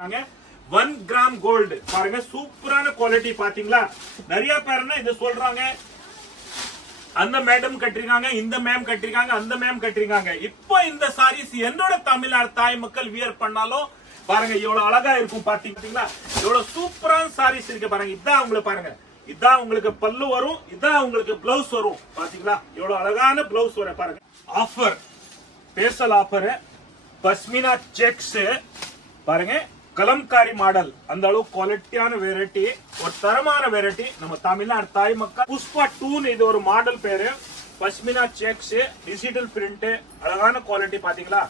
1 gram gold பாருங்க, சூப்பரான quality பாத்தீங்களா. நிறைய பேர் இத சொல்றாங்க, அந்த மேடம் கட்டிருக்காங்க, இந்த மேம் கட்டிருக்காங்க, அந்த மேம் கட்டிருக்காங்க. இப்போ இந்த சாரீஸ் என்னோட தமிழ்நாடு தாய் மக்கள் வியர் பண்ணாலும் பாருங்க எவ்வளவு அழகா இருக்கும் பாத்தீங்களா. எவ்வளவு சூப்பரான சாரீஸ் இருக்கு பாருங்க. இதான் உங்களுக்கு பாருங்க, இதான் உங்களுக்கு பல்லு வரும், இதான் உங்களுக்கு பிளவுஸ் வரும் பாத்தீங்களா. எவ்வளவு அழகான பிளவுஸ் வர பாருங்க. Offer, special offer, pashmina sex பாருங்க, கலம்காரி மாடல், அந்த அளவு குவாலிட்டியான வெரைட்டி, ஒரு தரமான வெரைட்டி. நம்ம தமிழ்நாடு தாய் மக்கள் புஷ்பா 2 இது ஒரு மாடல் பேரு. பஸ்மினா செக்ஸ், டிஜிட்டல் பிரிண்ட், அழகான குவாலிட்டி பாத்தீங்களா.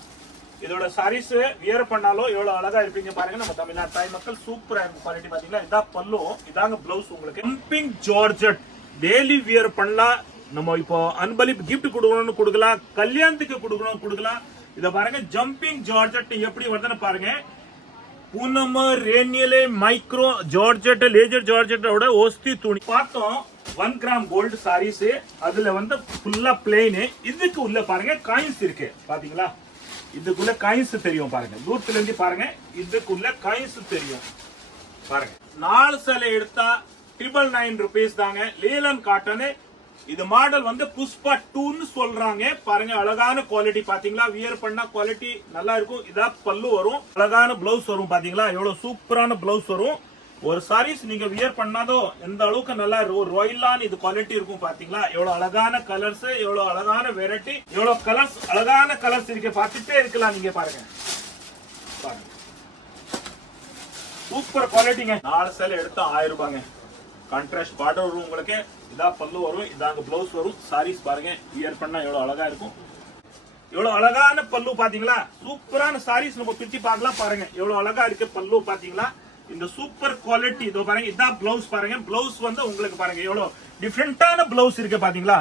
இதோட சாரீஸ் வியர் பண்ணாலும் எவ்வளவு அழகா இருப்பீங்க பாருங்க. நம்ம தமிழ்நாடு தாய் மக்கள் சூப்பரா இருக்கும் குவாலிட்டி பாத்தீங்களா. இதான் பல்லு, இதாங்க பிளவுஸ். உங்களுக்கு ஜம்பிங் ஜார்ஜெட் டெய்லி வியர் பண்ணலாம். நம்ம இப்போ அன்பளிப்பு கிஃப்ட் கொடுக்கணும்னு கொடுக்கலாம், கல்யாணத்துக்கு கொடுக்கணும் கொடுக்கலாம். இத பாருங்க, ஜம்பிங் ஜார்ஜெட் எப்படி வருதுன்னு பாருங்க. பூனம் ரேனியலே மைக்ரோ ஜார்ஜெட் லேஜர் ஜார்ஜெட்டோட ஒஸ்தி துணி பார்த்தோம். 1 கிராம் கோல்டு சாரீஸ், அதுல வந்து ஃபுல்லா பிளெயின். இதுக்கு உள்ள பாருங்க காயின்ஸ் இருக்கு பாத்தீங்களா. இதுக்குள்ள காயின்ஸ் தெரியும் பாருங்க, தூரத்துல இருந்து பாருங்க, இதுக்குள்ள காயின்ஸ் தெரியும் பாருங்க. 4 சேலை எடுத்தா 999 ரூபீஸ் தாங்க. Leyland cotton. இது மாடல் வந்து புஷ்பா 2 சொல்றாங்க பாருங்க. அழகான குவாலிட்டி பாத்தீங்களா, வியர் பண்ணா குவாலிட்டி நல்லா இருக்கும். இதான் பல்லு வரும், அழகான பிளவுஸ் வரும் பாத்தீங்களா. எவ்வளவு சூப்பரான பிளவுஸ் வரும். ஒரு சாரீஸ் நீங்க வியர் பண்ணாதோ எந்த அளவுக்கு நல்லா ஒரு ராயலான இது குவாலிட்டி இருக்கும் பாத்தீங்களா. எவ்வளவு அழகான கலர்ஸ், எவ்வளவு அழகான வெரைட்டி, எவ்வளவு கலர்ஸ், அழகான கலர்ஸ் இருக்கு, பார்த்துட்டே இருக்கலாம் நீங்க பாருங்க. பாருங்க சூப்பர் குவாலிட்டிங்க. 4 சேலை எடுத்தா 1000 ரூபாங்க. கான்ட்ராஸ்ட் பார்டர் வரும் உங்களுக்கு, இதான் பல்லு வரும், இதாங்க பிளவுஸ் வரும். சாரீஸ் பாருங்க, வியர் பண்ணா எவ்வளவு அழகா இருக்கும். எவ்வளவு அழகான பல்லு பாத்தீங்களா. சூப்பரான சாரீஸ் நம்ம பிரிச்சு பார்க்கலாம் பாருங்க. எவ்வளவு அழகா இருக்கு பல்லு பாத்தீங்களா. இந்த சூப்பர் குவாலிட்டி இதோ பாருங்க. இதான் பிளவுஸ் பாருங்க. பிளவுஸ் வந்து உங்களுக்கு பாருங்க எவ்வளவு டிஃபரெண்டான பிளவுஸ் இருக்கு பாத்தீங்களா.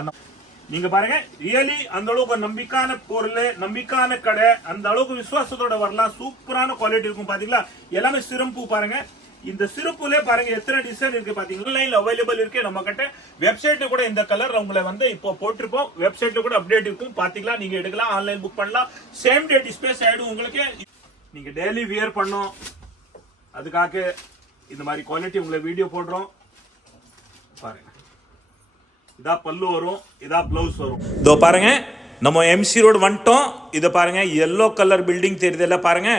நீங்க பாருங்க, ரியலி அந்த அளவுக்கு நம்பிக்கையான பொருள், நம்பிக்கையான கடை, அந்த அளவுக்கு விசுவாசத்தோட வரலாம். சூப்பரான குவாலிட்டி இருக்கும் பாத்தீங்களா. எல்லாமே சிறப்பு பாருங்க. இந்த சிறப்புல பாருங்க எத்தனை டிசைன் இருக்கு பாத்தீங்களா. ஆன்லைன்ல அவைலபிள் இருக்கு நம்ம கிட்ட. வெப்சைட்ல கூட இந்த கலர் உங்களை வந்து இப்போ போட்டிருப்போம். வெப்சைட்ல கூட அப்டேட் இருக்கும் பாத்தீங்களா. நீங்க எடுக்கலாம், ஆன்லைன் புக் பண்ணலாம். சேம் டே டிஸ்பேச் ஆயிடும் உங்களுக்கு. நீங்க டெய்லி வியர் பண்ணோம், அதுக்காக இந்த மாதிரி குவாலிட்டி உங்களை வீடியோ போடுறோம் பாருங்க. இதா பல்லு வரும், இதா பிளவுஸ் வரும். இதோ பாருங்க, நம்ம எம்சி ரோடு வந்துட்டோம். இதை பாருங்க, எல்லோ கலர் பில்டிங் தெரியுதுல்ல பாருங்க.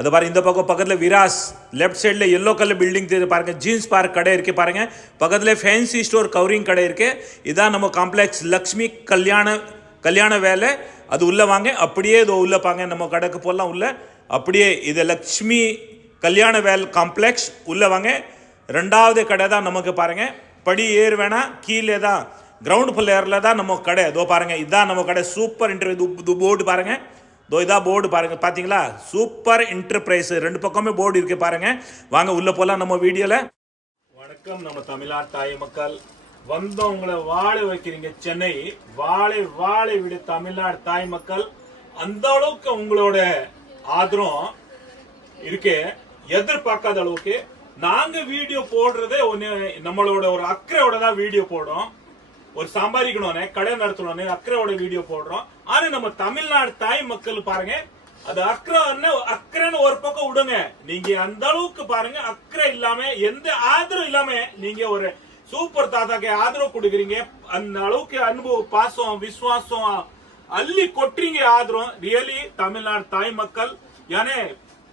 அது பாருங்க, இந்த பக்கம் பக்கத்துல விராஸ், லெஃப்ட் சைட்ல எல்லோ கலர் பில்டிங் தெரியுது பாருங்க. ஜீன்ஸ் பார்க் கடை இருக்கு பாருங்க. பக்கத்துல ஃபேன்சி ஸ்டோர் கவரிங் கடை இருக்கு. இதான் நம்ம காம்ப்ளெக்ஸ் லக்ஷ்மி கல்யாண வேலை. அது உள்ள வாங்க, அப்படியே இது உள்ள பாங்க, நம்ம கடைக்கு போடலாம் உள்ள. அப்படியே இது லக்ஷ்மி கல்யாண வேல் காம்ப்ளெக்ஸ் உள்ள வாங்க. 2வது கடை தான் நமக்கு பாருங்க. படி ஏறு வேணா, கீழே தான் கிரவுண்ட் ஃப்ளோர்ல தான் நம்ம கடை. இதோ பாருங்க, இதான் நம்ம கடை. சூப்பர் இன்டர்வியூ போர்டு பாருங்க. இதோ இதா போர்டு பாருங்க, பாத்தீங்களா. சூப்பர் என்டர்பிரைஸ், 2 பக்கமே போர்டு இருக்கு பாருங்க. வாங்க உள்ள போலாம் நம்ம வீடியோல. வணக்கம் நம்ம தமிழ்நாடு தாய் மக்கள். வந்தவங்களை வாழ வைக்கிறீங்க சென்னை, வாழை விட தமிழ்நாடு தாய் மக்கள். அந்த அளவுக்கு உங்களோட ஆதரவு இருக்கு, எதிர்பார்க்காத அளவுக்கு. நாங்க வீடியோ போடுறதே ஒண்ணு, நம்மளோட ஒரு அக்கறையோட தான் வீடியோ போடுறோம். ஒரு சம்பாதிக்கணும்னு, கடை நடத்தணும்னு அக்கறையோட வீடியோ போடுறோம். ஆனா நம்ம தமிழ்நாடு தாய் மக்கள் பாருங்க, அது அக்கறைன்னு ஒரு பக்கம் விடுங்க. நீங்க அந்த அளவுக்கு பாருங்க, அக்கறை இல்லாம, எந்த ஆதரவு இல்லாம நீங்க ஒரு சூப்பர் தாத்தாக்கு ஆதரவு கொடுக்குறீங்க. அந்த அளவுக்கு அன்பு, பாசம், விசுவாசம் அள்ளி கொட்டுறீங்க ஆதரவு. ரியலி தமிழ்நாடு தாய் மக்கள். ஏன்னா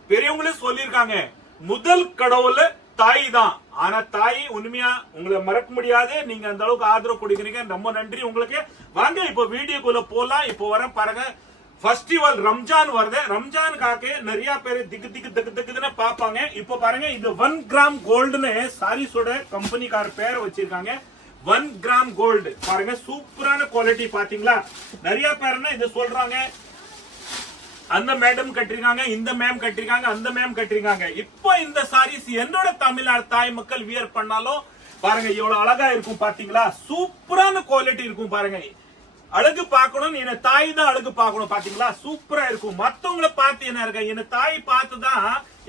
பெரியவங்களே சொல்லியிருக்காங்க, முதல் கடவுள் தாய் தான். ஆனா தாய் உண்மையா உங்களை மறக்க முடியாது. நீங்க அந்த அளவுக்கு ஆதரவு கொடுக்குறீங்க, ரொம்ப நன்றி உங்களுக்கு. வாங்க இப்ப வீடியோக்குள்ள போலாம். இப்போ வர பாருங்க, ஃபெஸ்டிவல் ரம்ஜான் வருது. ரம்ஜானுக்காக நிறைய பேர் திக்குன்னு பாப்பாங்க. இப்ப பாருங்க, இது 1 கிராம் கோல்டுன்னு சாரீஸோட கம்பெனிக்கார பேரை வச்சிருக்காங்க. 1 கிராம் கோல்டு பாருங்க, சூப்பரான குவாலிட்டி பாத்தீங்களா. நிறைய பேர் இதை சொல்றாங்க, அந்த மேடம் கட்டிருக்காங்க, இந்த மேம் கட்டிருக்காங்க, அந்த மேம் கட்டிருக்காங்க. இப்போ இந்த சாரீஸ் என்னோட தமிழ்நாடு தாய் மக்கள் வியர் பண்ணாலும் பாருங்க எவ்வளவு அழகா இருக்கும் பாத்தீங்களா. சூப்பரான குவாலிட்டி இருக்கும் பாருங்க. அழகு பார்க்கணும், என்ன தாய் தான் அழகு பார்க்கணும் பாத்தீங்களா. சூப்பரா இருக்கும். மத்தவங்களை பார்த்து என்ன இருக்க, என்ன தாய் பார்த்துதான்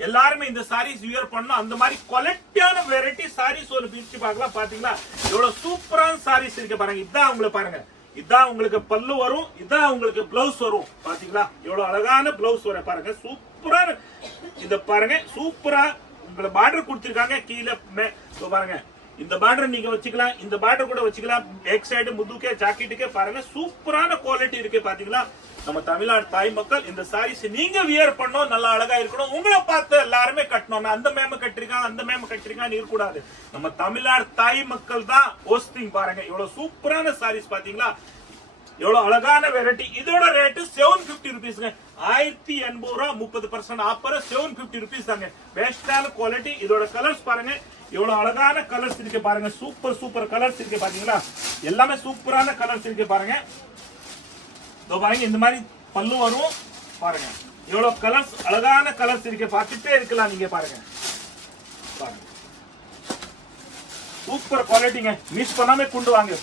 எல்லாருமே இந்த சாரீஸ் வியர் பண்ணணும். அந்த மாதிரி குவாலிட்டியான வெரைட்டி சாரீஸ் ஒரு பிரிச்சு பார்க்கலாம் பாத்தீங்களா. எவ்வளவு சூப்பரான சாரீஸ் இருக்கு பாருங்க. இதான் உங்களை பாருங்க, இதான் உங்களுக்கு பல்லு வரும், இதான் உங்களுக்கு பிளவுஸ் வரும் பாத்தீங்களா. எவ்வளவு அழகான பிளவுஸ் வர பாருங்க. சூப்பர் சூப்பரா இத பாருங்க, சூப்பரா உங்களுக்கு பார்டர் கொடுத்திருக்காங்க. கீழே பாருங்க, இந்த பார்டர் நீங்க வச்சுக்கலாம், இந்த பார்டர் கூட வச்சுக்கலாம். பேக் சைடு முதுகே ஜாக்கெட்டுக்கே பாருங்க சூப்பரான குவாலிட்டி இருக்கு. பாத்தீங்களா, நம்ம தமிழ்நாடு தாய் மக்கள் இந்த சாரீஸ் நீங்க வியர் பண்ணோம், நல்லா அழகா இருக்கணும். உங்களை பார்த்து எல்லாருமே கட்டணும். அந்த மேம கட்டிருக்காங்க, அந்த மேம கட்டிருக்கான்னு இருக்கக்கூடாது. நம்ம தமிழ்நாடு தாய் மக்கள் தான் போஸ்டிங். பாருங்க எவ்வளவு சூப்பரான சாரீஸ் பாத்தீங்களா, எவ்வளவு அழகான வெரைட்டி. இதோட ரேட்டு 750 ருபீஸ்ங்க. 1080 ரூபா, 30% ஆஃபர், 750 ருபீஸ் தாங்க. பெஸ்டான குவாலிட்டி. இதோட கலர்ஸ் பாருங்க, எவ்வளவு அழகான கலர்ஸ் இருக்கு பாருங்க. சூப்பர் சூப்பர் கலர்ஸ் இருக்கு பாத்தீங்களா, எல்லாமே சூப்பரான கலர்ஸ் இருக்கு பாருங்க. பாருங்க இந்த மாதிரி பல்லு வரும் பாருங்க, எவ்வளவு கலர்ஸ், அழகான கலர்ஸ் இருக்கு. பார்த்துட்டே இருக்கலாம் நீங்க. பாருங்க பாருங்க சூப்பர் குவாலிட்டிங்க. மிஸ் பண்ணாம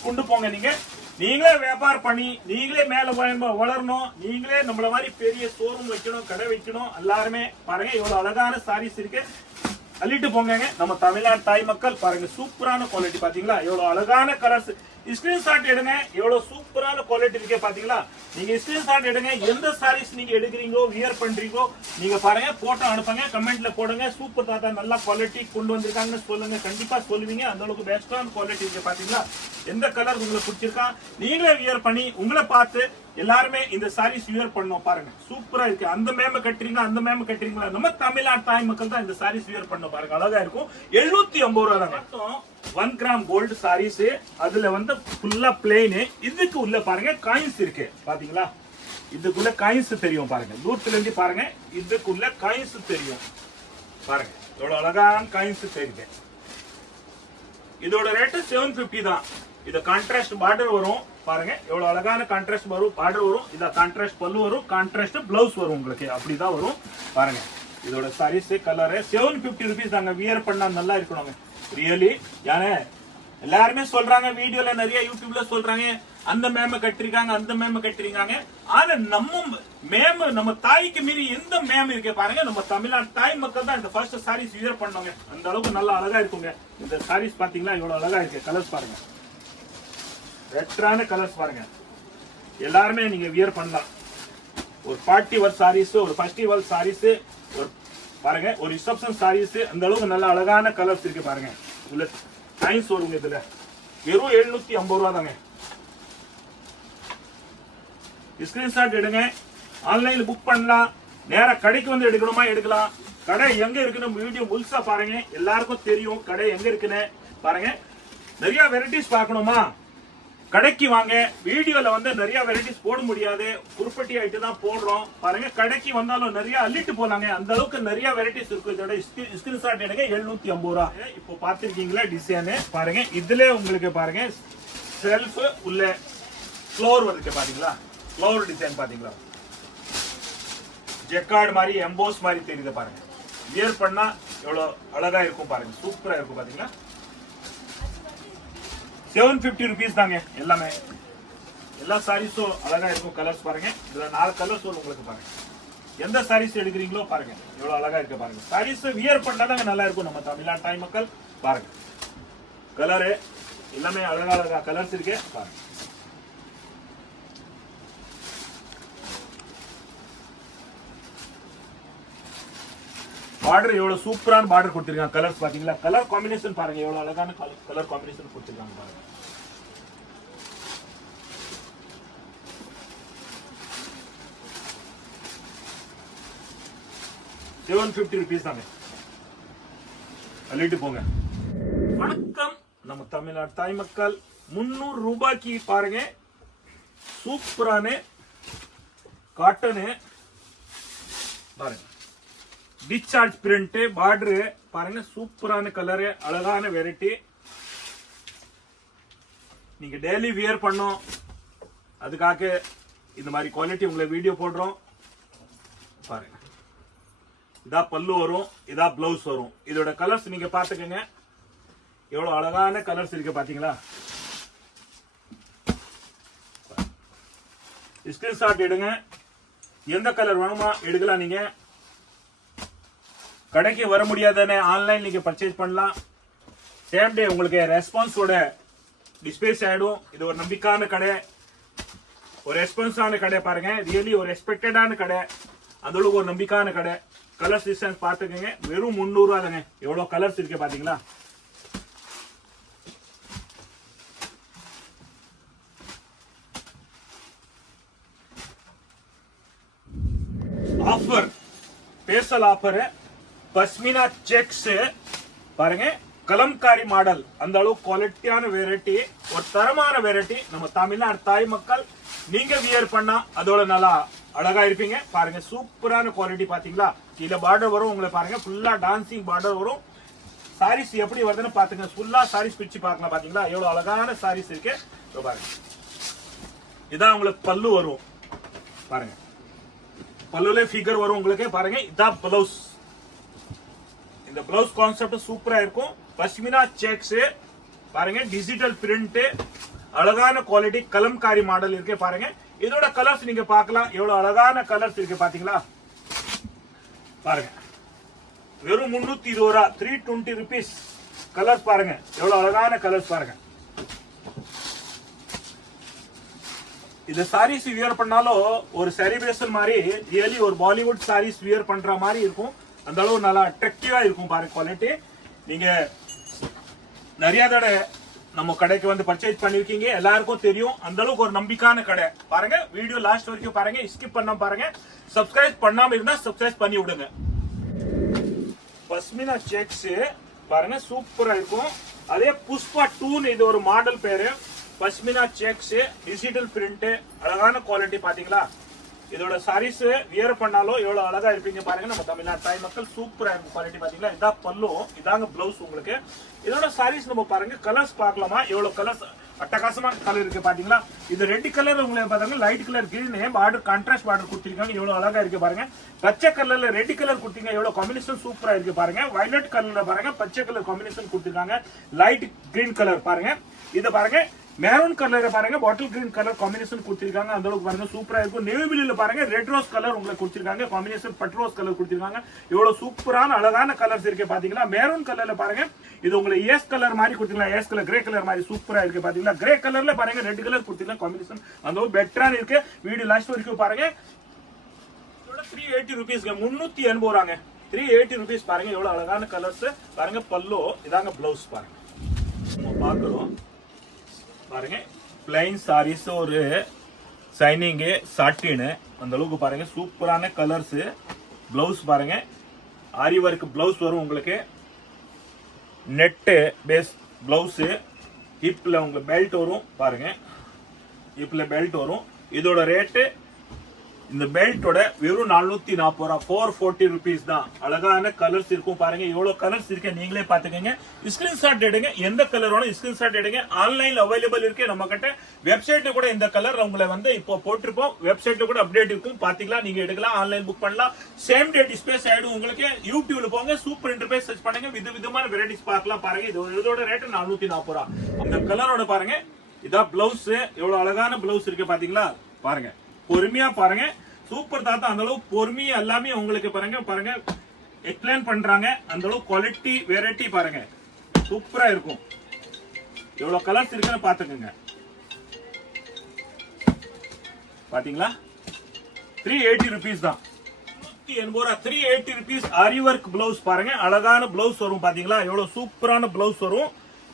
கொண்டு போங்க. நீங்களே வியாபாரம் பண்ணி நீங்களே மேல வளரணும். நீங்களே நம்மள மாதிரி பெரிய ஷோரூம் வைக்கணும், கடை வைக்கணும். எல்லாருமே பாருங்க எவ்வளவு அழகான சாரீஸ் இருக்கு, அள்ளிட்டு போங்க. நம்ம தமிழ்நாடு தாய் மக்கள் பாருங்க சூப்பரான குவாலிட்டி பாத்தீங்களா, எவ்வளவு அழகான கலர்ஸ். ஸ்கிரீன்ஷாட் எடுங்க, எவ்வளவு சூப்பரான குவாலிட்டி இருக்கே பாத்தீங்களா. நீங்க ஸ்கிரீன்ஷாட் எடுங்க, எந்த சாரீஸ் நீங்க எடுக்கிறீங்களோ வியர் பண்றீங்களோ நீங்க பாருங்க, போட்டோ அனுப்புங்க, கமெண்ட்ல போடுங்க. சூப்பர் தாத்தா நல்ல குவாலிட்டி கொண்டு வந்திருக்காங்கன்னு சொல்லுங்க. கண்டிப்பா சொல்லுவீங்க, அந்த அளவுக்கு பெஸ்டான குவாலிட்டி இருக்கு பாத்தீங்களா. எந்த கலர் உங்களுக்கு பிடிச்சிருக்கா நீங்களே வியர் பண்ணி உங்களை பார்த்து எல்லாருமே இந்த சாரீஸ் வியர் பண்ணோம். பாருங்க சூப்பரா இருக்கு. அந்த மேம கட்டுறீங்களா, அந்த மேம கட்டுறீங்களா, நம்ம தமிழ்நாடு தாய் மக்கள் தான் இந்த சாரீஸ் வியர் பண்ணோம். பாருங்க அழகா இருக்கும். 750 ரூபா தான் மட்டும். 1 கிராம் கோல்டு சாரீஸ், அதுல வந்து ஃபுல்லா பிளெயின். இதுக்கு உள்ள பாருங்க காயின்ஸ் இருக்கு பாத்தீங்களா, இதுக்குள்ள காயின்ஸ் தெரியும் பாருங்க. தூரத்துல இருந்து பாருங்க, இதுக்குள்ள காயின்ஸ் தெரியும் பாருங்க, எவ்வளவு அழகான காயின்ஸ் தெரியுது. இதோட ரேட்டு 750 தான். இது கான்ட்ராஸ்ட் பார்டர் வரும் பாருங்க, எவ்வளவு அழகான கான்ட்ராஸ்ட் வரும், பார்டர் வரும். இத கான்ட்ராஸ்ட் பல்லு வரும், கான்ட்ராஸ்ட் பிளவுஸ் வரும். உங்களுக்கு அப்படிதான் வரும் பாருங்க. இதோட சாரீஸ் கலர் 750 ருபீஸ் தாங்க. வியர் பண்ணா நல்லா இருக்கணுங்க ரியலி. யானே எல்லாருமே சொல்றாங்க, வீடியோல நிறைய யூடியூப்ல சொல்றாங்க, அந்த மேம கட்டிருக்காங்க, அந்த மேம கட்டிருக்காங்க. ஆனா நம்ம தாய்க்கு மீறி எந்த மேம் இருக்கு பாருங்க. நம்ம தமிழ்நாடு தாய் மக்கள் தான் இந்த ஃபர்ஸ்ட் சாரீஸ் வியர் பண்ணவங்க. அந்த அளவுக்கு நல்லா அழகா இருக்குங்க. இந்த சாரீஸ் பாத்தீங்களா எவ்வளவு அழகா இருக்கு. கலர்ஸ் பாருங்க, ரெட்ரான கலர்ஸ் பாருங்க. எல்லாருமே நீங்க வியர் பண்ணலாம். ஒரு பார்ட்டி வேர் சாரீஸ், ஒரு ஃபெஸ்டிவல் சாரீஸ், ஒரு பாருங்க ஒரு ரிசப்ஷன் சாரீஸ், அந்த அளவுக்கு நல்ல அழகான கலர்ஸ் இருக்கு பாருங்க. உள்ள டைம்ஸ் வருங்க. இதுல வெறும் 750 ரூபா தாங்க. ஸ்கிரீன்ஷாட் எடுங்க, ஆன்லைன்ல புக் பண்ணலாம். நேரா கடைக்கு வந்து எடுக்கணுமா எடுக்கலாம். கடை எங்க இருக்குன்னு வீடியோ முழுசா பாருங்க, எல்லாருக்கும் தெரியும் கடை எங்க இருக்குன்னு. பாருங்க நிறைய வெரைட்டிஸ் பார்க்கணுமா, கடைக்கு வாங்க. வீடியோல வந்து நிறைய வெரைட்டிஸ் போட முடியாது, குறிப்பிட்ட ஐட்டம் தான் போடுறோம். பாருங்க கடைக்கு வந்தாலும் நிறைய அள்ளிட்டு போலாங்க. அந்த அளவுக்கு நிறைய வெரைட்டிஸ் இருக்கு. இதோட ஸ்கிரீன்ஷாட் எடுங்க. 750 ரூபா. இப்போ பாத்துருக்கீங்களா டிசைன் பாருங்க. இதுல உங்களுக்கு பாருங்க செல்ஃப் உள்ள ஃப்ளோர் வருது பாத்தீங்களா, ஃப்ளோர் டிசைன் பாத்தீங்களா, ஜெக்கார்ட் மாதிரி எம்போஸ் மாதிரி தெரியுது பாருங்க. வியர் பண்ணா எவ்வளவு அழகா இருக்கும் பாருங்க, சூப்பரா இருக்கும் பாத்தீங்களா. 750 ருபீஸ் தாங்க. எல்லாமே எல்லா சாரீஸும் அழகா இருக்கும். கலர்ஸ் பாருங்க, இதுல 4 கலர்ஸ் உங்களுக்கு பாருங்க. எந்த சாரீஸ் எடுக்கிறீங்களோ பாருங்க, எவ்வளவு அழகா இருக்கு பாருங்க. சாரீஸ் வியர் பண்ணாதாங்க நல்லா இருக்கும். நம்ம தமிழ்நாடு தாய் மக்கள் பாருங்க, கலரு எல்லாமே அழகா அழகா கலர்ஸ் இருக்கு பாருங்க. பார்டர் எவ்வளவு சூப்பரான பார்டர் கொடுத்திருக்காங்க. கலர்ஸ் பாத்தீங்களா, கலர் காம்பினேஷன் பாருங்க, எவ்வளவு அழகான கலர் காம்பினேஷன் கொடுத்திருக்காங்க பாருங்க. ₹750 தாங்க. அள்ளிட்டு போங்க. வணக்கம் நம்ம தமிழ்நாடு தாய் மக்கள். 300 ரூபாய்க்கு பாருங்க சூப்பரான காட்டனு பாருங்க. டிஸ்சார்ஜ் பிரிண்ட் பார்டர் பாருங்க, சூப்பரான கலரு, அழகான வெரைட்டி. நீங்க டெய்லி வியர் பண்ணோம், அதுக்காக இந்த மாதிரி குவாலிட்டி உங்களை வீடியோ போடுறோம் பாருங்க. இதா பல்லு வரும், இதா பிளவுஸ் வரும். இதோட கலர்ஸ் நீங்க பாத்துக்கங்க, எவ்வளவு அழகான கலர்ஸ் இருக்கு பாத்தீங்களா. ஸ்கிரீன்ஷாட் எடுங்க, எந்த கலர் வேணுமா எடுக்கலாம். நீங்க கடைக்கு வர முடியாதானே ஆன்லைன் நீங்க பர்ச்சேஸ் பண்ணலாம். சேம் டே உங்களுக்கு ரெஸ்பான்ஸோட டிஸ்பேஸ் ஆயிடும். இது ஒரு நம்பிக்கையான கடை, ஒரு ரெஸ்பான்ஸான கடை பாருங்க. ரியலி ஒரு எக்ஸ்பெக்டடான கடை, அந்த அளவுக்கு ஒரு நம்பிக்கையான கடை. கலர்ஸ் டிசைன்ஸ் பார்த்துக்கங்க. வெறும் 300 ரூபா தாங்க. எவ்வளவு கலர்ஸ் இருக்கு பாத்தீங்களா? Offer, special offer, pashmina sex பாருங்க, கலம்காரி மாடல். அந்த அளவு குவாலிட்டியான வெரைட்டி, ஒரு தரமான வெரைட்டி. நம்ம தமிழ்நாடு தாய் மக்கள் நீங்க வியர் பண்ணா அதோட நல்லா அழகா இருப்பீங்க. பாருங்க சூப்பரான குவாலிட்டி பாத்தீங்களா? கீழே பார்டர் வரும் உங்களுக்கு பாருங்க, ஃபுல்லா டான்சிங் பார்டர் வரும். சாரீஸ் எப்படி வருதுன்னு பாத்துங்க. ஃபுல்லா சாரீஸ் பிரிச்சு பார்க்கலாம். பாத்தீங்களா எவ்வளவு அழகான சாரீஸ் இருக்கு பாருங்க. இதான் உங்களுக்கு பல்லு வரும் பாருங்க, பல்லுல ஃபிகர் வரும் உங்களுக்கு பாருங்க. இதான் பிளவுஸ். இந்த பிளவுஸ் கான்செப்ட் சூப்பரா இருக்கும். பஷ்மினா செக்ஸ் பாருங்க, டிஜிட்டல் பிரிண்ட், அழகான குவாலிட்டி, கலம்காரி மாடல் இருக்கு பாருங்க. இதோட கலர்ஸ் நீங்க பார்க்கலாம். எவ்வளவு அழகான கலர்ஸ் இருக்கு பாத்தீங்களா? பாருங்க வெறும் 320 ரூபா, 320 rupees. கலர்ஸ் பாருங்க, எவ்வளவு அழகான கலர்ஸ் பாருங்க. இந்த சாரீஸ் வியர் பண்ணாலும் ஒரு செலிப்ரேஷன் மாதிரி, ரியலி ஒரு பாலிவுட் சாரீஸ் வியர் பண்ற மாதிரி இருக்கும். அந்த அளவு நல்லா அட்ராக்டிவா இருக்கும் பாருங்க குவாலிட்டி. நீங்க நிறைய தடவை நம்ம கடைக்கு வந்து பர்ச்சேஸ் பண்ணிருக்கீங்க, எல்லாருக்கும் தெரியும். அந்த அளவுக்கு ஒரு நம்பிக்கையான கடை பாருங்க. வீடியோ லாஸ்ட் வரைக்கும் பாருங்க, ஸ்கிப் பண்ணாம பாருங்க. சப்ஸ்கிரைப் பண்ணாம இருந்தா சப்ஸ்கிரைப் பண்ணி விடுங்க. பஷ்மினா செக்ஸ் பாருங்க சூப்பரா இருக்கும். அதே புஷ்பா 2 இது ஒரு மாடல் பேரு. பஷ்மினா செக்ஸ், டிஜிட்டல் பிரிண்ட், அழகான குவாலிட்டி பாத்தீங்களா? இதோட சாரீஸ் வியர் பண்ணாலும் எவ்வளவு அழகா இருப்பீங்க பாருங்க. நம்ம தமிழ்நாடு தாய் மக்கள் சூப்பரா இருக்கும் குவாலிட்டி பாத்தீங்களா? இதான் பல்லு, இதாங்க பிளவுஸ் உங்களுக்கு. இதோட சாரீஸ் நம்ம பாருங்க, கலர்ஸ் பார்க்கலாமா? எவ்வளவு கலர்ஸ் அட்டகாசமான கலர் இருக்கு பாத்தீங்களா? இது ரெட் கலர் உங்களுக்கு பாத்தீங்கன்னா light colour green border, contrast border கொடுத்திருக்காங்க. எவ்வளவு அழகா இருக்கு பாருங்க. பச்சை கலர்ல ரெட் கலர் கொடுத்தீங்க, எவ்வளவு காம்பினேஷன் சூப்பரா இருக்கு பாருங்க. வயலட் கலர்ல பாருங்க, பச்சை கலர் காம்பினேஷன் கொடுத்திருக்காங்க. லைட் கிரீன் கலர் பாருங்க. இது பாருங்க மெரூன் கலர் பாருங்க, பாட்டில் கிரீன் கலர் காம்பினேஷன் கொடுத்திருக்காங்க. அந்த அளவுக்கு பாருங்க சூப்பரா இருக்கும். நேவி ப்ளூல பாருங்க ரெட் ரோஸ் கலர் உங்களுக்கு கொடுத்திருக்காங்க. காம்பினேஷன் பட் ரோஸ் கலர் கொடுத்திருக்காங்க. எவ்வளவு சூப்பரான அழகான கலர்ஸ் இருக்கு பாத்தீங்களா? மெரூன் கலர்ல பாருங்க, இது உங்களுக்கு ஏஸ் கலர் மாதிரி கொடுத்திருக்காங்க. ஏஸ் கலர், கிரே கலர் மாதிரி சூப்பரா இருக்கு பாத்தீங்களா? கிரே கலர்ல பாருங்க ரெட் கலர் கொடுத்திருக்காங்க. காம்பினேஷன் அந்த அளவுக்கு பெட்டரா இருக்கு. வீடியோ லாஸ்ட் வரைக்கும் பாருங்க. 380 rupees, 380 ரூபாங்க. 380 rupees பாருங்க. எவ்வளவு அழகான கலர்ஸ் பாருங்க. பல்லு இதாங்க பிளவுஸ் பாருங்க. நம்ம பார்க்கிறோம் பாருங்க. பிளைன் சாரீஸ், ஒரு சைனிங் சாட்டின், அந்த அளவுக்கு பாருங்க சூப்பரான கலர்ஸ். பிளவுஸ் பாருங்க, ஆரி ஒர்க் பிளவுஸ் வரும் உங்களுக்கு. Net base blouse. ஹிப்ல உங்களுக்கு பெல்ட் வரும் பாருங்க. ஹிப்ல பெல்ட் வரும். இதோட ரேட்டு, இந்த பெல்ட்டோட வெறும் 440 ரூபா, 440 rupees தான். அழகான கலர்ஸ் இருக்கும் பாருங்க. எவ்வளவு கலர்ஸ் இருக்கு நீங்களே பாத்துக்கங்க. ஸ்கிரீன்ஷாட் எடுங்க. எந்த கலர் வேணும் ஸ்கிரீன்ஷாட் எடுங்க. ஆன்லைன்ல அவைலபிள் இருக்கு நம்ம கிட்ட. வெப்சைட்ல கூட இந்த கலர் உங்களை வந்து இப்போ போட்டிருப்போம். வெப்சைட்ல கூட அப்டேட் இருக்கும், பாத்தீங்களா? நீங்க எடுக்கலாம், ஆன்லைன் புக் பண்ணலாம். சேம் டே டிஸ்பேஸ் ஆயிடும் உங்களுக்கு. யூடியூப்ல போங்க, சூப்பர் இன்டர்பேஸ் சர்ச் பண்ணுங்க, விதவிதமான வெரைட்டிஸ் பார்க்கலாம் பாருங்க. இதோட ரேட் 440 ரூபா. அந்த கலரோட பாருங்க. இதான் பிளவுஸ். எவ்வளவு அழகான பிளவுஸ் இருக்கு பாத்தீங்களா? பாருங்க, பொறுமையா பாருங்க. சூப்பர் தாத்தா அந்த அளவு பொறுமையா எல்லாமே உங்களுக்கு பாருங்க பாருங்க எக்ஸ்பிளைன் பண்றாங்க. அந்த அளவு குவாலிட்டி வெரைட்டி பாருங்க சூப்பரா இருக்கும். எவ்வளவு கலர்ஸ் இருக்குன்னு பாத்துக்கோங்க. பாத்தீங்களா? 380 rupees தான். 380 rupees. ஆரி ஒர்க் பிளவுஸ் பாருங்க. அழகான பிளவுஸ் வரும் பாத்தீங்களா? எவ்வளவு சூப்பரான பிளவுஸ் வரும்.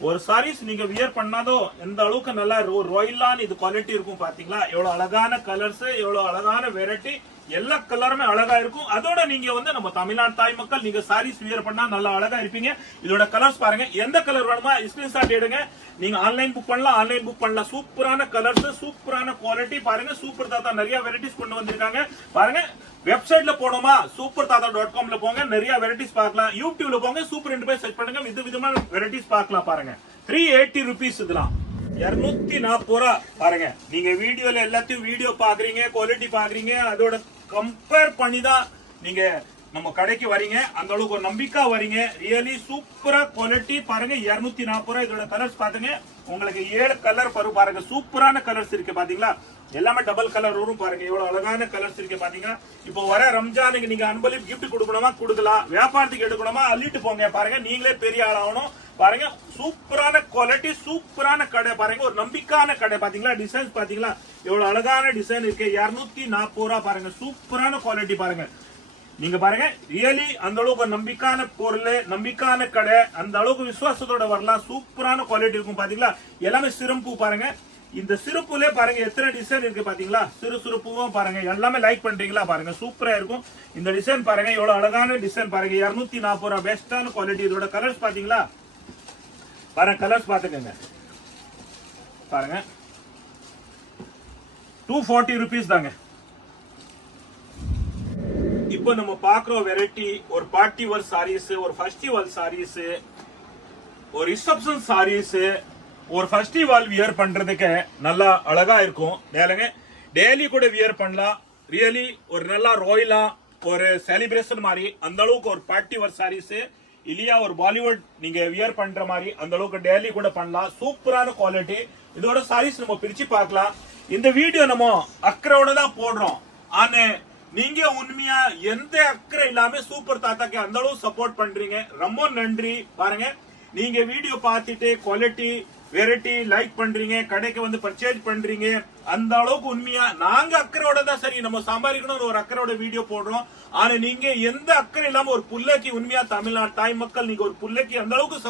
ஒரு சாரீஸ் நீங்க வியர் பண்ணாதோ எந்த அளவுக்கு நல்லா ராயலான இது குவாலிட்டி இருக்கும் பாத்தீங்களா? எவ்வளவு அழகான கலர்ஸ், எவ்வளவு அழகான வெரைட்டி, எல்லா கலருமே அழகா இருக்கும். அதோட நீங்க வந்து நம்ம தமிழ்நாடு தாய் மக்கள் நீங்க சாரீஸ் வியர் பண்ணா நல்லா அழகா இருப்பீங்க. இதோட கலர்ஸ் பாருங்க. எந்த கலர் வேணுமா ஸ்கிரீன்ஷாட் எடுங்க. நீங்க ஆன்லைன் புக் பண்ணலாம், ஆன்லைன் புக் பண்ணலாம். சூப்பரான கலர்ஸ், சூப்பரான குவாலிட்டி பாருங்க. சூப்பர் தாத்தா நிறைய வெரைட்டிஸ் கொண்டு வந்திருக்காங்க பாருங்க. வெப்சைட்ல போனோமா superthatha.com போங்க, நிறைய வெரைட்டிஸ் பார்க்கலாம். யூடியூப்ல போங்க, சூப்பர் இன்டர்பேஸ் சர்ச் பண்ணுங்க, விதவிதமான வெரைட்டிஸ் பார்க்கலாம் பாருங்க. 380 rupees இதெல்லாம். 240 ரூபா பாருங்க. நீங்க வீடியோல எல்லாத்தையும் வீடியோ பாக்குறீங்க, குவாலிட்டி பாக்குறீங்க, அதோட கம்பேர் பண்ணி தான் நீங்க நம்ம கடைக்கு வரீங்க. அந்த அளவுக்கு ஒரு நம்பிக்கை வரீங்க. ரியலி சூப்பரா குவாலிட்டி பாருங்க. 240 ரூபா. இதோட கலர்ஸ் பாத்துங்க. உங்களுக்கு 7 கலர் வரும் பாருங்க. சூப்பரான கலர்ஸ் இருக்கு பாத்தீங்களா? எல்லாமே டபுள் கலர் வரும் பாருங்க. எவ்வளவு அழகான கலர்ஸ் இருக்கு பாத்தீங்கன்னா. இப்போ வர ரம்ஜானுக்கு நீங்க அன்பளிப்பு கிஃப்ட் கொடுக்கணுமா கொடுக்கலாம், வியாபாரத்துக்கு எடுக்கணுமா அள்ளிட்டு போங்க பாருங்க. நீங்களே பெரிய ஆள் ஆகணும் பாருங்க. சூப்பரான குவாலிட்டி, சூப்பரான கடை பாருங்க. ஒரு நம்பிக்கையான கடை பாத்தீங்களா? டிசைன்ஸ் பாத்தீங்களா? எவ்வளவு அழகான டிசைன் இருக்கு. 240 ரூபா பாருங்க. சூப்பரான குவாலிட்டி பாருங்க. நீங்க பாருங்க ரியலி அந்த அளவுக்கு நம்பிக்கையான பொருள், நம்பிக்கையான கடை, அந்த அளவுக்கு விசுவாசத்தோட வரலாம். சூப்பரான குவாலிட்டி இருக்கும் பாத்தீங்களா. எல்லாமே சிறப்பு பாருங்க. இந்த சிறப்புல பாருங்க எத்தனை டிசைன் இருக்கு பாத்தீங்களா. சிறப்புவும் பாருங்க எல்லாமே லைக் பண்றீங்களா பாருங்க. சூப்பரா இருக்கும் இந்த டிசைன் பாருங்க. எவ்வளவு அழகான டிசைன் பாருங்க. 240 ரூபாய் பெஸ்டான குவாலிட்டி. இதோட கலர்ஸ் பாத்தீங்களா பாருங்க. கலர்ஸ் பாத்துக்கங்க பாருங்க. 240 rupees தாங்க. இப்போ நம்ம பாக்குற வெரைட்டி ஒரு பார்ட்டி வேர் சாரீஸ், ஒரு ஃபெஸ்டிவல் சாரீஸ், ஒரு ரிசப்ஷன் சாரீஸ், ஒரு ஃபெஸ்டிவல் வியர் பண்றதுக்கு நல்லா அழகா இருக்கும். டெய்லி கூட வியர் பண்ணலாம். ரியலி ஒரு நல்லா ராயலா ஒரு செலிப்ரேஷன் மாதிரி அந்த அளவுக்கு ஒரு பார்ட்டி வேர் சாரீஸ் இல்லையா ஒரு பாலிவுட் நீங்க வியர் பண்ற மாதிரி அந்த அளவுக்கு டெய்லி கூட பண்ணலாம். சூப்பரான குவாலிட்டி. இதோட சாரீஸ் நம்ம பிரிச்சு பார்க்கலாம். இந்த வீடியோ நம்ம அக்கறையோட தான் போடுறோம். ஆனா நீங்க உண்மையா எந்த அக்கறை இல்லாம சூப்பர் தாத்தாக்கு அந்த அளவு சப்போர்ட் பண்றீங்க. ரொம்ப நன்றி. பாருங்க நீங்க வீடியோ பார்த்துட்டு குவாலிட்டி வெரைட்டி லைக் பண்றீங்க, கடைக்கு வந்து பர்ச்சேஸ் பண்றீங்க. அந்த அளவுக்கு உண்மையா நாங்க அக்கறையோட தான் சரி நம்ம சம்பாதிக்கணும் ஒரு அக்கறையோட வீடியோ போடுறோம். ஆனா நீங்க எந்த அக்கறை இல்லாம ஒரு புள்ளைக்கு உண்மையா தமிழ்நாடு தாய் மக்கள் நீங்க ஒரு புள்ளைக்கு அந்த அளவுக்கு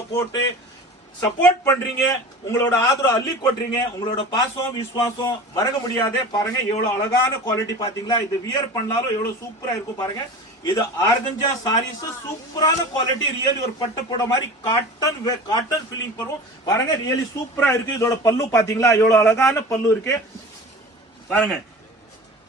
சப்போர்ட் பண்றீங்க. உங்களோட ஆதரவு அள்ளி கொட்டுறீங்க. உங்களோட பாசம் விசுவாசம் மறக்க முடியாதே. பாருங்க எவ்வளவு அழகான குவாலிட்டி பாத்தீங்களா. இது வியர் பண்ணாலும் எவ்வளவு சூப்பரா இருக்கும் பாருங்க. இது ஆர்கஞ்சா சாரீஸ் சூப்பரான குவாலிட்டி. ரியலி ஒரு பட்டு போட மாதிரி காட்டன் ஃபீலிங் வரும் பாருங்க. ரியலி சூப்பரா இருக்கு. இதோட பல்லு பாத்தீங்களா எவ்வளவு அழகான பல்லு இருக்கு பாருங்க.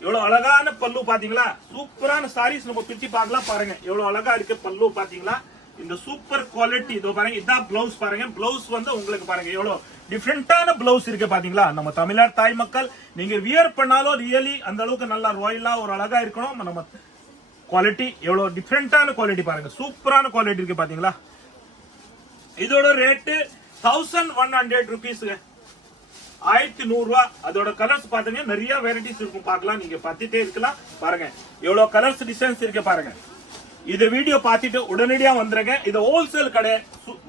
எவ்வளவு அழகான பல்லு பாத்தீங்களா. சூப்பரான சாரீஸ் நம்ம பிரிச்சு பார்க்கலாம் பாருங்க. எவ்வளவு அழகா இருக்கு பல்லு பாத்தீங்களா. இந்த சூப்பர் குவாலிட்டி இதோ பாருங்க. இதான் பிளவுஸ் பாருங்க. பிளவுஸ் வந்து உங்களுக்கு பாருங்க எவ்வளவு டிஃபரெண்டான பிளவுஸ் இருக்கு பாத்தீங்களா. நம்ம தமிழ்நாடு தாய் மக்கள் நீங்க வியர் பண்ணாலும் ரியலி அந்த அளவுக்கு நல்லா ராயலா ஒரு அழகா இருக்கணும். நம்ம குவாலிட்டி எவ்வளவு டிஃபரெண்டான குவாலிட்டி பாருங்க. சூப்பரான குவாலிட்டி இருக்கு பாத்தீங்களா. இதோட ரேட்டு 1100 rupees. 1100 ரூபாய். அதோட கலர்ஸ் பாத்தீங்க நிறைய வெரைட்டிஸ் இருக்கும் பார்க்கலாம். நீங்க பார்த்துட்டே இருக்கலாம் பாருங்க. எவ்வளவு கலர்ஸ் டிசைன்ஸ் இருக்கு பாருங்க. இந்த வீடியோ பார்த்துட்டு உடனடியா வந்துருங்க. இது ஹோல்சேல் கடை.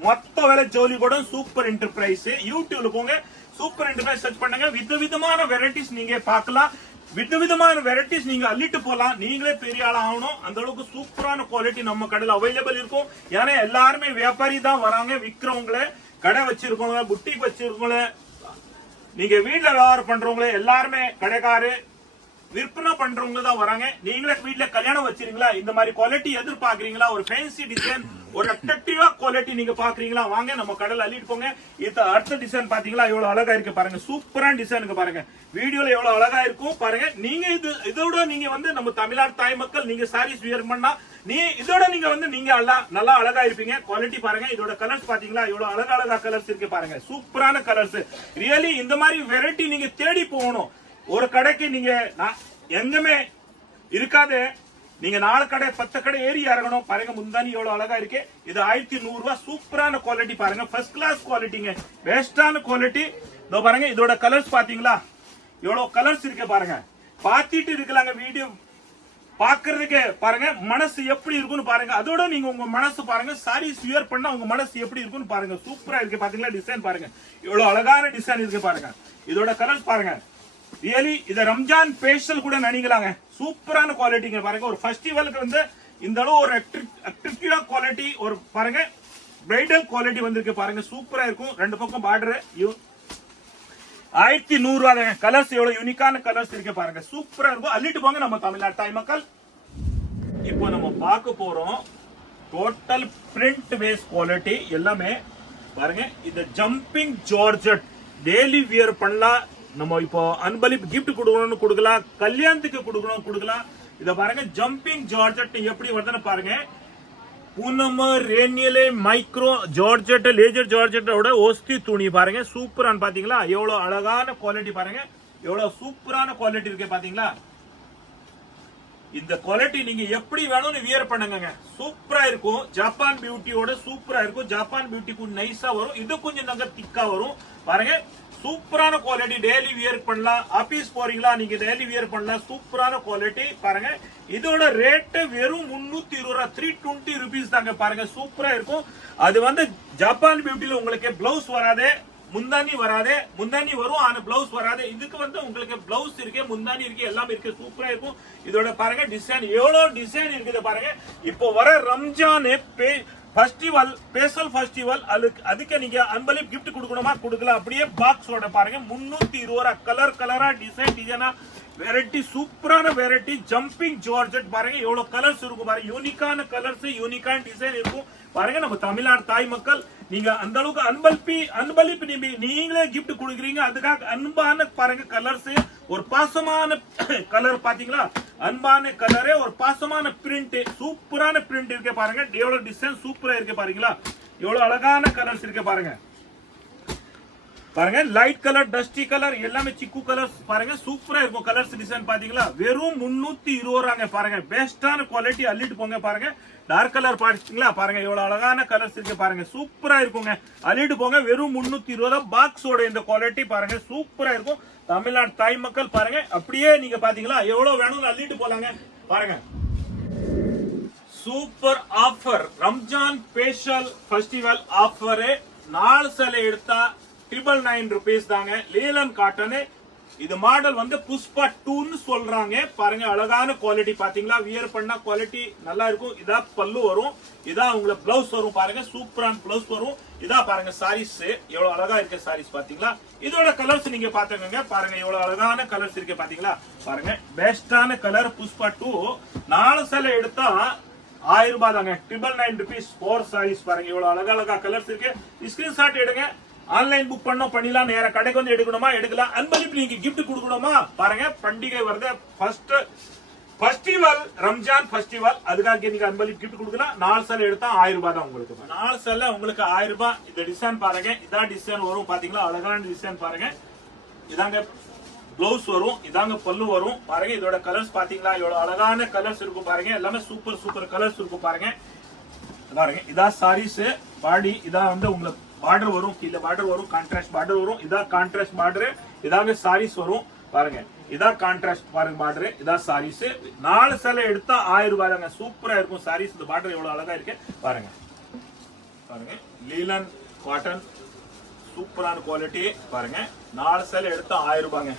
மொத்த விலை ஜோலி கூட சூப்பர் என்டர்பிரைஸ். யூடியூப்ல போங்க சூப்பர் என்டர்பிரைஸ் சர்ச் பண்ணுங்க. விதவிதமான வெரைட்டிஸ் நீங்க பார்க்கலாம். விதவிதமான வெரைட்டிஸ் நீங்க அள்ளிட்டு போலாம். நீங்களே பெரிய ஆள் ஆகணும். அந்த அளவுக்கு சூப்பரான குவாலிட்டி நம்ம கடையில் அவைலபிள் இருக்கும். ஏன்னா எல்லாருமே வியாபாரி தான் வராங்க. விற்கிறவங்கள கடை வச்சிருக்கவங்க புட்டிக் வச்சிருக்கவங்கள நீங்க வீட்டுல வியாபாரம் பண்றவங்களே எல்லாருமே கடைக்காரு விற்பனை பண்றவங்க தான் வராங்க. நீங்களே வீட்டுல கல்யாணம் வச்சிருக்கீங்களா இந்த மாதிரி குவாலிட்டி எதிர்பார்க்கறீங்களா ஒரு ஃபேன்சி டிசைன் ஒரு அட்ராக்டிவா குவாலிட்டி நீங்க பாக்குறீங்களா வாங்க நம்ம கடையில் அள்ளிட்டு போங்க. இது அடுத்த டிசைன் பாத்தீங்களா எவ்வளவு அழகா இருக்கு பாருங்க. சூப்பரான டிசைனுக்கு பாருங்க. வீடியோல எவ்வளவு அழகா இருக்கும் பாருங்க. நீங்க இதோட நீங்க வந்து நம்ம தமிழ்நாடு தாய் மக்கள் நீங்க சாரீஸ் வியர் பண்ணா இதோட நீங்க வந்து நீங்க நல்லா அழகா இருப்பீங்க. குவாலிட்டி பாருங்க. இதோட கலர்ஸ் பாத்தீங்களா எவ்வளவு அழகா கலர்ஸ் இருக்கு பாருங்க. சூப்பரான கலர்ஸ். ரியலி இந்த மாதிரி வெரைட்டி நீங்க தேடி போகணும். ஒரு கடைக்கு நீங்க எங்குமே இருக்காது. நீங்க 4 கடை 10 கடை ஏறி இறங்கணும் பாருங்க. முந்தானி எவ்வளவு அழகா இருக்கு. இது 1100 ரூபாய். சூப்பரான குவாலிட்டி பாருங்க. ஃபர்ஸ்ட் கிளாஸ் குவாலிட்டிங்க. பெஸ்டான குவாலிட்டி. இதோ பாருங்க. இதோட கலர்ஸ் பாத்தீங்களா எவ்வளவு கலர்ஸ் இருக்கு பாருங்க. பாத்திட்டு இருக்கலாங்க வீடியோ பாக்குறதுக்கு பாருங்க. மனசு எப்படி இருக்குன்னு பாருங்க. அதோட நீங்க உங்க மனசு பாருங்க. சாரீஸ் வியர் பண்ணா உங்க மனசு எப்படி இருக்குன்னு பாருங்க. சூப்பரா இருக்கு பாத்தீங்களா. டிசைன் பாருங்க எவ்வளவு அழகான டிசைன் இருக்கு பாருங்க. இதோட கலர்ஸ் பாருங்க. ரியலி இத ரம்ஜான் ஸ்பெஷல் கூட நினைக்கலாங்க. சூப்பரான குவாலிட்டிங்க பாருங்க. ஒரு ஃபெஸ்டிவலுக்கு வந்து இந்த அளவு ஒரு அட்ராக்டிவா குவாலிட்டி ஒரு பாருங்க. பிரைடல் குவாலிட்டி வந்திருக்கு பாருங்க. சூப்பரா இருக்கும். ரெண்டு பக்கம் பார்டர் 1100 ரூபாய். கலர்ஸ் எவ்வளவு யூனிக்கான கலர்ஸ் இருக்கு பாருங்க. சூப்பரா இருக்கும். அள்ளிட்டு போங்க நம்ம தமிழ்நாடு தாய் மக்கள். இப்போ நம்ம பார்க்க போறோம் டோட்டல் பிரிண்ட் பேஸ் குவாலிட்டி எல்லாமே பாருங்க. இந்த ஜம்பிங் ஜார்ஜெட் டெய்லி வியர் பண்ணலாம். நம்ம இப்போ அன்பளிப்பு கிஃப்ட் கொடுக்கணும்னு கொடுக்கலாம். கல்யாணத்துக்கு கொடுக்கலாம். இத பாருங்க. ஜம்பிங் ஜார்ஜெட் எப்படி வருதுன்னு பாருங்க. பூனம் ரேனியலே மைக்ரோ ஜார்ஜெட் லேஜர் ஜார்ஜெட்டோட ஓஸ்தி துணி பாருங்க. சூப்பரான பாத்தீங்களா எவ்வளவு அழகான குவாலிட்டி பாருங்க. எவ்வளவு சூப்பரான குவாலிட்டி இருக்கு பாத்தீங்களா. இந்த குவாலிட்டி நீங்க எப்படி வேணும்னு வியர் பண்ணுங்க. சூப்பரா இருக்கும். ஜப்பான் பியூட்டியோட சூப்பரா இருக்கும். ஜப்பான் பியூட்டி நைஸா வரும். இது கொஞ்சம் நகர் திக்கா வரும் பாருங்க. சூப்பரான குவாலிட்டி. டெய்லி வியர் பண்ணலாம். ஆபீஸ் போறீங்களா நீங்க டெய்லி வியர் பண்ணலாம். சூப்பரான குவாலிட்டி பாருங்க. இதோட ரேட் வெறும் 320 ரூபாய். 320 rupees தாங்க பாருங்க. சூப்பரா இருக்கும். அது வந்து ஜப்பான் பியூட்டில உங்களுக்கு பிளவுஸ் வராது. முந்தானி வராது, முந்தானி வரும் ஆனா பிளவுஸ் வராது. இதுக்கு வந்து உங்களுக்கு பிளவுஸ் இருக்கு, முந்தானி இருக்கு, எல்லாமே இருக்கு, சூப்பரா இருக்கும். இதோட பாருங்க டிசைன் எவ்வளவு டிசைன் இருக்குது பாருங்க. இப்போ வர ரம்ஜான் ஃபெஸ்டிவல், ஸ்பெஷல் ஃபெஸ்டிவல், அதுக்கு நீங்க அன்பளிப்பு கிஃப்ட் கொடுக்கணுமா கொடுக்கலாம். அப்படியே பாக்ஸோட பாருங்க 320 கலர் கலரா டிசைனா வெரைட்டி, சூப்பரான வெரைட்டி, ஜம்பிங் ஜார்ஜெட் பாருங்க எவ்வளவு கலர்ஸ் இருக்கும் பாருங்க. யூனிக்கான கலர்ஸ், யூனிக்கான டிசைன் இருக்கும் பாருங்க. நம்ம தமிழ்நாடு தாய் மக்கள் நீங்க அந்த அளவுக்கு அன்பளிப்பு நீங்களே கிஃப்ட் கொடுக்குறீங்க. அதுக்காக அன்பான பாருங்க கலர்ஸ், ஒரு பாசமான கலர் பாத்தீங்களா, அன்பான கலரே ஒரு பாசமான பிரிண்ட், சூப்பரான பிரிண்ட் இருக்கு பாருங்க. எவ்வளவு டிசைன் சூப்பரா இருக்கு பாருங்களா, எவ்வளவு அழகான கலர்ஸ் இருக்கு பாருங்க. பாருங்க லைட் கலர், டஸ்டி கலர், எல்லாமே சிக்கு கலர்ஸ் பாருங்க, சூப்பரா இருக்கும் கலர்ஸ் டிசைன் பாத்தீங்களா. வெறும் 320 பாருங்க. பெஸ்டான குவாலிட்டி, அள்ளிட்டு போங்க பாருங்க. டார்க் கலர் பாத்தீங்களா பாருங்க, எவ்வளவு அழகான கலர்ஸ் இருக்கு பாருங்க, சூப்பரா இருக்குங்க. அள்ளிட்டு போங்க. வெறும் 320 பாக்ஸோட இந்த குவாலிட்டி பாருங்க, சூப்பரா இருக்கும். தமிழ்நாடு தாய் மக்கள் பாருங்க, அப்படியே நீங்க பாத்தீங்களா எவ்வளவு வேணும்னு அள்ளிட்டு போலாங்க பாருங்க. Super offer, Ramzan special festival offer. 4 சேலை எடுத்தா 999 rupees தாங்க. Leyland cotton. இது மாடல் வந்து புஷ்பா 2 சொல்றாங்க பாருங்க. அழகான குவாலிட்டி பாத்தீங்களா, வியர் பண்ணா குவாலிட்டி நல்லா இருக்கும். இதா பல்லு வரும், இதா உங்களுக்கு பிளவுஸ் வரும் பாருங்க, சூப்பரான பிளவுஸ் வரும். இதா பாருங்க சாரீஸ் எவ்வளவு அழகா இருக்கு சாரீஸ் பாத்தீங்களா. இதோட கலர்ஸ் நீங்க பாத்துக்கோங்க பாருங்க, எவ்வளவு அழகான கலர்ஸ் இருக்கு பாத்தீங்களா பாருங்க. பெஸ்டான கலர் புஷ்பா 2. 4 சேலை எடுத்தா 1000 ரூபாய் தாங்க. 999 rupees 4 சாரீஸ் பாருங்க, எவ்வளவு அழகா கலர்ஸ் இருக்கு. ஸ்கிரீன்ஷாட் எடுங்க. ஆன்லைன் புக் பண்ணோம் பண்ணிடலாம், நேர கடைக்கு வந்து எடுக்கணுமா எடுக்கலாம். அன்பளிப்பு நீங்க கிஃப்ட் கொடுக்கணுமா பாருங்க. பண்டிகை வருது, ஃபர்ஸ்ட் ஃபெஸ்டிவல், ரம்ஜான் ஃபெஸ்டிவல், அதுக்காக நீங்க அன்பளிப்பு கிஃப்ட் கொடுக்கலாம். 4 சேலை எடுத்தா 1000 ரூபாய் தான் உங்களுக்கு. 4 சேலை உங்களுக்கு 1000 ரூபாய். இந்த டிசைன் பாருங்க, இதான் டிசைன் வரும் பாத்தீங்களா, அழகான டிசைன் பாருங்க. இதாங்க பிளவுஸ் வரும், இதாங்க பல்லு வரும் பாருங்க. இதோட கலர்ஸ் பாத்தீங்களா, எவ்வளவு அழகான கலர்ஸ் இருக்கும் பாருங்க. எல்லாமே சூப்பர் கலர்ஸ் இருக்கும் பாருங்க. பாருங்க இதான் சாரீஸ் பாடி, இதான் வந்து உங்களுக்கு பார்டர் வரும், கீழே பார்டர் வரும், கான்ட்ராஸ்ட் பார்டர் வரும். இதான் கான்ட்ராஸ்ட் பார்டர், இதாங்க சாரீஸ் வரும் பாருங்க. இதான் கான்ட்ராஸ்ட் பாருங்க பார்டர், இதான் சாரீஸ். 4 சேலை எடுத்தா 1000 ரூபாய் தாங்க. சூப்பரா இருக்கும் சாரீஸ். இந்த பார்டர் எவ்வளவு அழகா இருக்கு பாருங்க. பாருங்க லீலன் காட்டன், சூப்பரான குவாலிட்டி பாருங்க. 4 சேலை எடுத்தா 1000 ரூபாங்க.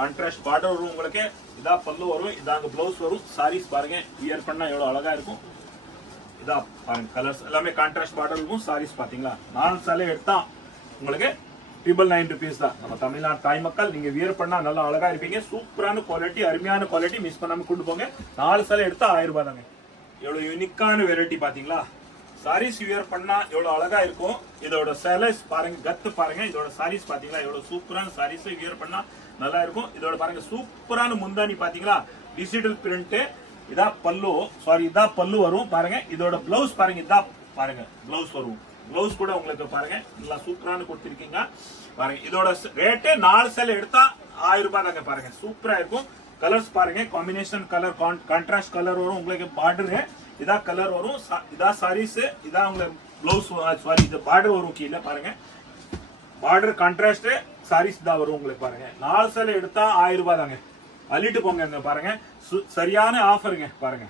கான்ட்ராஸ்ட் பார்டர் வரும் உங்களுக்கு, இதா பல்லு வரும், இதாங்க பிளவுஸ் வரும். சாரீஸ் பாருங்க, வியர் பண்ணா எவ்வளவு அழகா இருக்கும். இதா பாருங்க கலர்ஸ் எல்லாமே கான்ட்ராஸ்ட் பார்டர் இருக்கும். சாரீஸ் பாத்தீங்களா, 4 சேலை எடுத்தா உங்களுக்கு 999 rupees தான். நம்ம தமிழ்நாடு தாய் மக்கள் நீங்க வியர் பண்ணா நல்லா அழகா இருப்பீங்க. சூப்பரான குவாலிட்டி, அருமையான குவாலிட்டி, மிஸ் பண்ணாம கொண்டு போங்க. 4 சேலை எடுத்தா 1000 ரூபாய் தாங்க. எவ்வளவு யூனிக்கான வெரைட்டி பாத்தீங்களா. சாரீஸ் வியர் பண்ணா எவ்வளவு அழகா இருக்கும். இதோட சேலைஸ் பாருங்க, கத்து பாருங்க. இதோட சாரீஸ் பாத்தீங்களா, எவ்வளவு சூப்பரான சாரீஸ், வியர் பண்ணா நல்லா இருக்கும். இதோட பாருங்க சூப்பரான முந்தானி பாத்தீங்களா, டிஜிட்டல் பிரிண்ட். இதா பல்லு, சாரி இதா பல்லு வரும் பாருங்க. இதோட பிளவுஸ் பாருங்க, இதா பாருங்க பிளவுஸ் வரும். பிளவுஸ் கூட உங்களுக்கு பாருங்க நல்லா சூப்பரான கொடுத்திருக்கீங்க பாருங்க. இதோட ரேட் 4 சேலை எடுத்தா 1000 ரூபாய் தாங்க பாருங்க. சூப்பரா இருக்கும். கலர்ஸ் பாருங்க, காம்பினேஷன் கலர், கான்ட்ராஸ்ட் கலர் வரும் உங்களுக்கு. பார்டர் இதா கலர் வரும், இதா சாரீஸ், இதா உங்களுக்கு பிளவுஸ், சாரி இது பார்டர் வரும் கீழே பாருங்க. பார்டர் கான்ட்ராஸ்ட் சாரீஸ் தான் வரும் உங்களுக்கு பாருங்க. 4 சேலை எடுத்தா 1000 ரூபாய் தாங்க. அள்ளிட்டு போங்க பாருங்க. சரியான ஆஃபருங்க பாருங்க.